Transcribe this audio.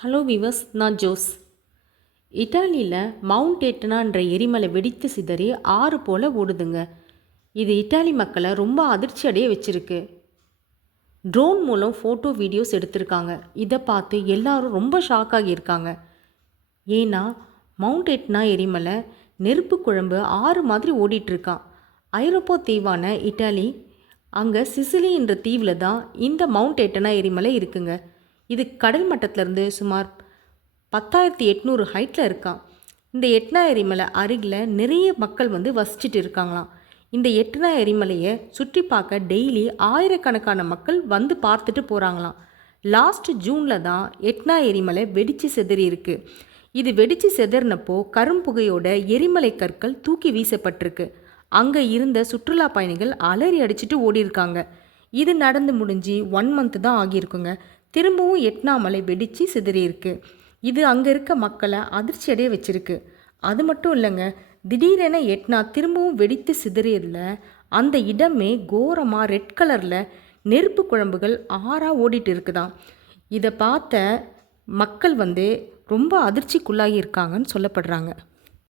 Hello விவஸ், நான் Jose. இட்டாலியில் mount எட்னான்ற எரிமலை வெடித்து சிதறி ஆறு போல் ஓடுதுங்க. இது இட்டாலி மக்களை ரொம்ப அதிர்ச்சி அடைய வச்சிருக்கு. ட்ரோன் மூலம் ஃபோட்டோ வீடியோஸ் எடுத்திருக்காங்க. இதை பார்த்து எல்லாரும் ரொம்ப ஷாக் ஆகியிருக்காங்க. ஏன்னா மவுண்ட் எட்னா எரிமலை நெருப்பு குழம்பு ஆறு மாதிரி ஓடிட்டுருக்கான். ஐரோப்பா தீவான இட்டாலி அங்கே சிசிலி என்ற தீவில் தான் இந்த மவுண்ட் எட்னா எரிமலை இருக்குங்க. இது கடல் மட்டத்திலேருந்து சுமார் 10,800 ஹைட்டில் இருக்கான். இந்த எட்னா எரிமலை அருகில் நிறைய மக்கள் வசிச்சுட்டு இருக்காங்களாம். இந்த எட்னா எரிமலையை சுற்றி பார்க்க டெய்லி ஆயிரக்கணக்கான மக்கள் பார்த்துட்டு போகிறாங்களாம். லாஸ்ட் ஜூனில் தான் எட்னா எரிமலை வெடித்து சிதறி இருக்கு. இது வெடித்து சிதறினப்போ கரும்புகையோட எரிமலை கற்கள் தூக்கி வீசப்பட்டிருக்கு. அங்கே இருந்த சுற்றுலா பயணிகள் அலறி அடிச்சுட்டு ஓடிருக்காங்க. இது நடந்து முடிஞ்சு 1 month தான் ஆகியிருக்குங்க. திரும்பவும் எட்னா மலை வெடித்து சிதறியிருக்கு. இது அங்கே இருக்க மக்களை அதிர்ச்சி அடைய வச்சிருக்கு. அது மட்டும் இல்லைங்க, திடீரென எட்னா திரும்பவும் வெடித்து சிதறியதில் அந்த இடமே கோரமாக ரெட் கலரில் நெருப்பு குழம்புகள் ஆறாக ஓடிட்டு இருக்குதான். இதை பார்த்த மக்கள் ரொம்ப அதிர்ச்சிக்குள்ளாகி இருக்காங்கன்னு சொல்லப்படுறாங்க.